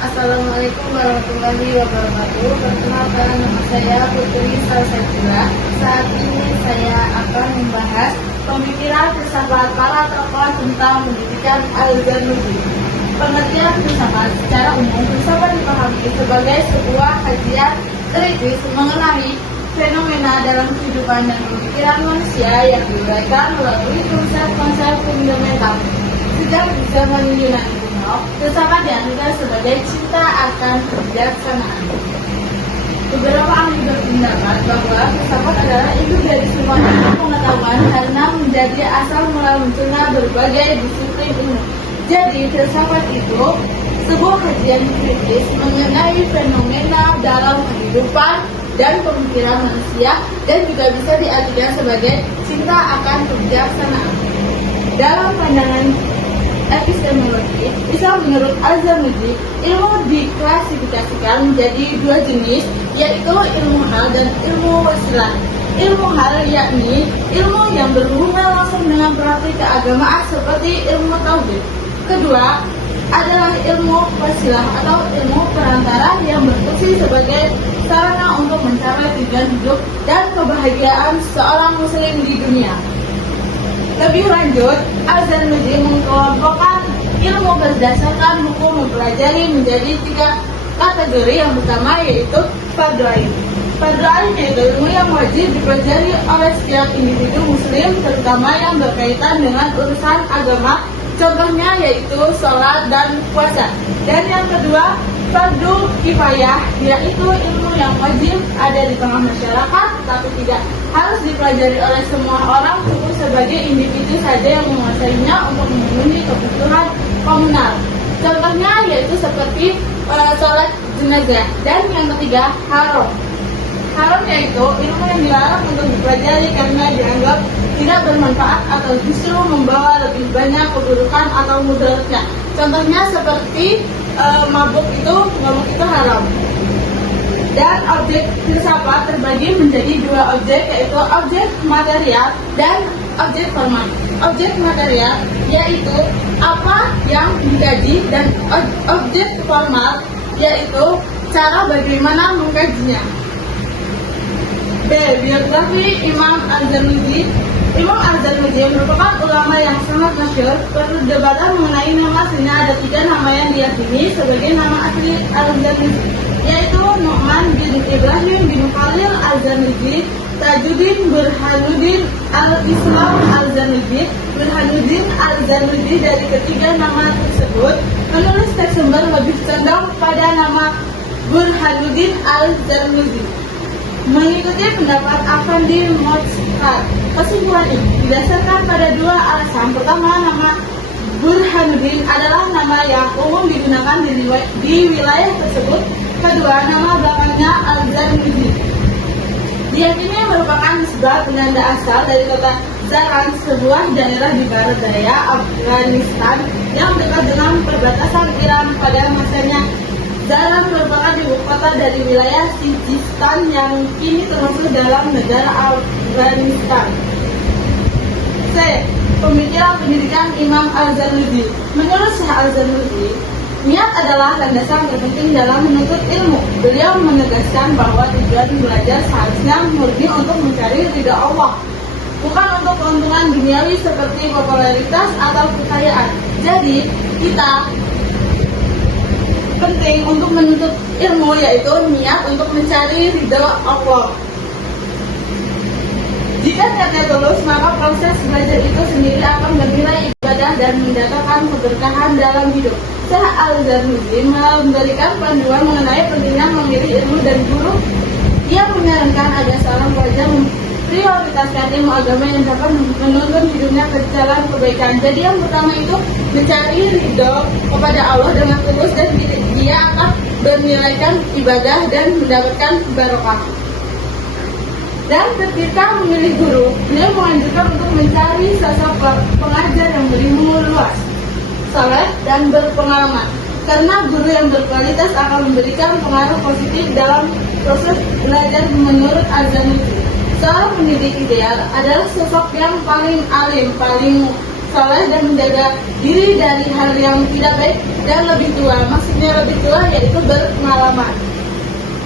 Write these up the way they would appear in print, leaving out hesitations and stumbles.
Assalamualaikum warahmatullahi wabarakatuh. Perkenalkan, nama saya Putri Salsabila. Saat ini saya akan membahas pemikiran filsafat para tokoh tentang pendidikan Al-Zarnuji. Pengertian filsafat secara umum, filsafat dipahami sebagai sebuah kajian kritis mengenai fenomena dalam kehidupan dan pemikiran manusia yang diuraikan melalui konsep-konsep fundamental. Sejak zaman Yunani kuno, filsafat dianggap sebagai cinta akan kebijaksanaan. Beberapa ahli berpendapat bahwa filsafat adalah induk dari semua ilmu pengetahuan karena menjadi asal mula munculnya berbagai disiplin ilmu. Jadi, filsafat itu sebuah kajian kritis mengenai fenomena dalam kehidupan dan pemikiran manusia dan juga bisa diartikan sebagai cinta akan kebijaksanaan. Dalam pandangan epistemologi, misal menurut Al-Zarnuji, ilmu diklasifikasikan menjadi dua jenis, yaitu ilmu hal dan ilmu wasilah. Ilmu hal yakni ilmu yang berhubungan langsung dengan praktik keagamaan seperti ilmu tauhid. Kedua adalah ilmu wasilah atau ilmu perantara yang berfungsi sebagai sarana untuk mencapai tujuan hidup dan kebahagiaan seorang muslim di dunia. Lebih lanjut, Al-Zarnuji mengelompokkan ilmu berdasarkan hukum mempelajari menjadi tiga kategori. Yang pertama yaitu fardhu ain. Fardhu ain yaitu ilmu yang wajib dipelajari oleh setiap individu muslim, terutama yang berkaitan dengan urusan agama. Contohnya yaitu sholat dan puasa. Dan yang kedua, fardhu kifayah, yaitu ilmu yang wajib ada di tengah masyarakat, tapi tidak harus dipelajari oleh semua orang, cukup sebagai individu saja yang menguasainya untuk memenuhi kebutuhan komunal. Contohnya yaitu seperti sholat jenazah. Dan yang ketiga, haram. Haram yaitu ilmu yang dilarang untuk dipelajari karena dianggap tidak bermanfaat atau justru membawa lebih banyak keburukan atau mudaratnya. Contohnya seperti mabuk itu haram. Dan objek filsafat terbagi menjadi dua objek, yaitu objek material dan objek formal. Objek material yaitu apa yang dikaji, dan objek formal yaitu cara bagaimana mengkajinya. B. Biografi Imam Al-Zarnuji. Imam Al-Zarnuji merupakan ulama yang sangat masyhur. Perdebatan mengenai nama aslinya, ada tiga nama yang diyakini sebagai nama asli Al-Zarnuji, yaitu Nu'man bin Ibrahim bin Khalil Al-Zarnuji, Tajuddin Burhanuddin Al-Islam Al-Zarnuji. Burhanuddin Al-Zarnuji. Dari ketiga nama tersebut, penulis teks sumber lebih condong pada nama Burhanuddin Al-Zarnuji. Mengikuti pendapat Afandi Motshar, kesimpulan ini didasarkan pada dua alasan. Pertama, nama Burhanuddin adalah nama yang umum digunakan di wilayah tersebut. Kedua, nama belakangnya Al-Zarnuji diyakini merupakan nisbah penanda asal dari kota Zaran, sebuah daerah di barat daya Afghanistan yang dekat dengan perbatasan Iran pada masanya. Zaran merupakan ibu kota dari wilayah Sijistan yang kini termasuk dalam negara Afghanistan. C. Pemikiran pendidikan Imam Al-Zarnuji. Menurut Syekh Al-Zarnuji, niat adalah landasan terpenting dalam menuntut ilmu. Beliau menegaskan bahwa tujuan belajar seharusnya murni untuk mencari ridha Allah, bukan untuk keuntungan duniawi seperti popularitas atau kekayaan. Jadi, kita penting untuk menuntut ilmu yaitu niat untuk mencari ridha Allah. Jika niatnya tulus, maka proses belajar itu sendiri akan bernilai ibadah dan mendatangkan keberkahan dalam hidup. Syekh Al-Zarnuji memberikan panduan mengenai pentingnya memilih ilmu dan guru. Ia menyarankan agar seorang pelajar memprioritaskan ilmu agama yang dapat menuntun hidupnya ke jalan kebaikan. Jadi yang pertama itu mencari ridho kepada Allah dengan tulus, dan dia akan bernilaikan ibadah dan mendapatkan barokah. Dan ketika memilih guru, beliau menganjurkan untuk mencari sosok pengajar yang berilmu luas, saleh, dan berpengalaman. Karena guru yang berkualitas akan memberikan pengaruh positif dalam proses belajar menurut Al-Zarnuji. Seorang pendidik ideal adalah sosok yang paling alim, paling soleh dan menjaga diri dari hal yang tidak baik, dan lebih tua. Maksudnya lebih tua yaitu berpengalaman.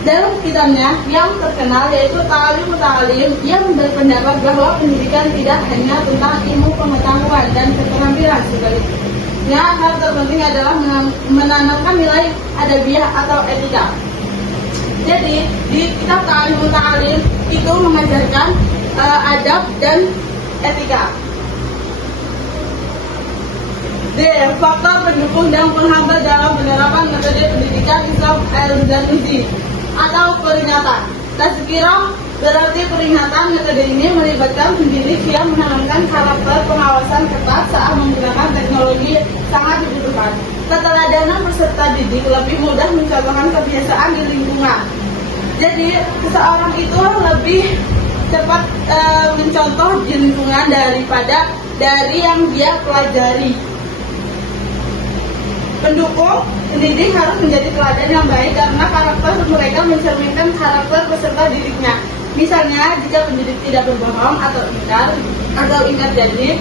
Dalam kitabnya yang terkenal yaitu Ta'lim Muta'alim, yang berpendapat bahwa pendidikan tidak hanya tentang ilmu pengetahuan dan keterampilan, sebaliknya hal terpenting adalah menanamkan nilai adabiah atau etika. Jadi di kitab Ta'lim Muta'alim itu mengajarkan adab dan etika. D. Faktor pendukung dan penghambat dalam penerapan metode pendidikan Islam Al-Zanusi atau peringatan. Tazkirah berarti peringatan. Metode ini melibatkan pendidik yang menanamkan karakter pengawasan ketat saat menggunakan teknologi sangat dibutuhkan. Keteladanan peserta didik lebih mudah mencontohkan kebiasaan di lingkungan. Jadi seseorang itu lebih cepat mencontoh di lingkungan daripada dari yang dia pelajari. Pendukung pendidik harus menjadi teladan yang baik karena karakter mereka mencerminkan karakter peserta didiknya. Misalnya, jika pendidik tidak berbohong atau ingkar janji,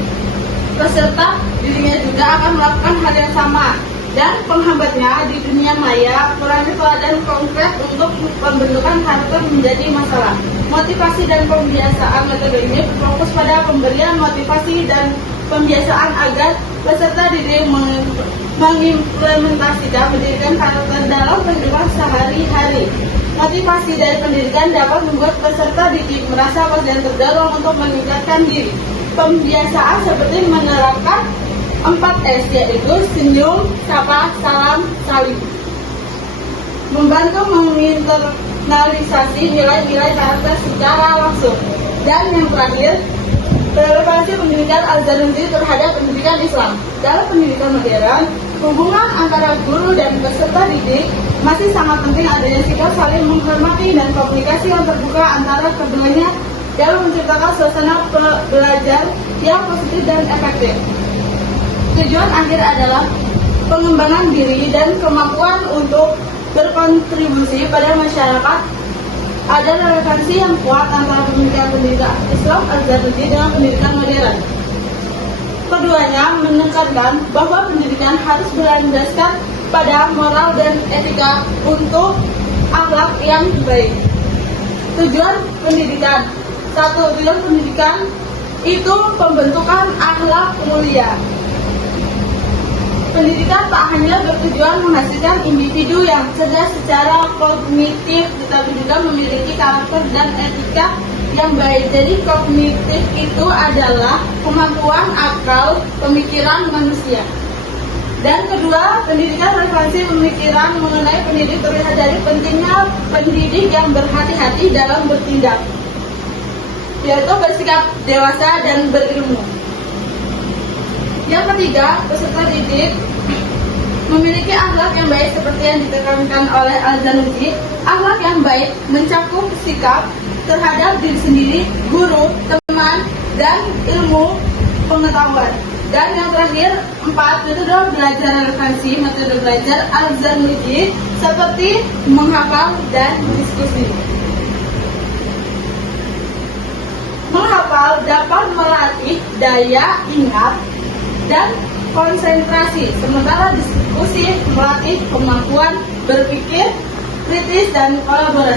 peserta didiknya juga akan melakukan hal yang sama. Dan penghambatnya di dunia maya, kurangnya teladan konkret untuk pembentukan karakter menjadi masalah. Motivasi dan pembiasaan. Metode ini berfokus pada pemberian motivasi dan pembiasaan agar peserta didik mengimplementasikan pendidikan karakter dalam kehidupan sehari-hari. Motivasi dari pendidikan dapat membuat peserta didik merasa puas dan terdorong untuk meningkatkan diri. Pembiasaan seperti menerapkan 4S, yaitu senyum, sapa, salam, salim. Membantu menginternalisasi nilai-nilai karakter secara langsung. Dan yang terakhir, relevansi pendidikan Al-Zanusi terhadap pendidikan Islam. Dalam pendidikan modern, hubungan antara guru dan peserta didik masih sangat penting adanya sikap saling menghormati dan komunikasi yang terbuka antara keduanya dalam menciptakan suasana belajar yang positif dan efektif. Tujuan akhir adalah pengembangan diri dan kemampuan untuk berkontribusi pada masyarakat. Ada relevansi yang kuat antara pendidikan Islam Al-Zanusi dengan pendidikan modern. Keduanya menekankan bahwa pendidikan harus berlandaskan pada moral dan etika untuk akhlak yang baik. Tujuan pendidikan. 1. Tujuan pendidikan itu pembentukan akhlak mulia. Pendidikan tak hanya bertujuan menghasilkan individu yang cerdas secara kognitif, tetapi juga memiliki karakter dan etika yang baik. Jadi kognitif itu adalah kemampuan akal pemikiran manusia. Dan kedua, pendidikan relevansi pemikiran mengenai pendidik terlihat dari pentingnya pendidik yang berhati-hati dalam bertindak, yaitu bersikap dewasa dan berilmu. Yang ketiga, peserta didik memiliki akhlak yang baik seperti yang ditekankan oleh Al-Zanusi. Akhlak yang baik mencakup sikap terhadap diri sendiri, guru, teman, dan ilmu pengetahuan. Dan yang terakhir, 4, itu adalah belajar relevansi. Metode belajar Al-Zanusi seperti menghafal dan diskusi. Menghafal dapat melatih daya ingat dan konsentrasi, sementara diskusi melatih kemampuan berpikir kritis dan kolaborasi.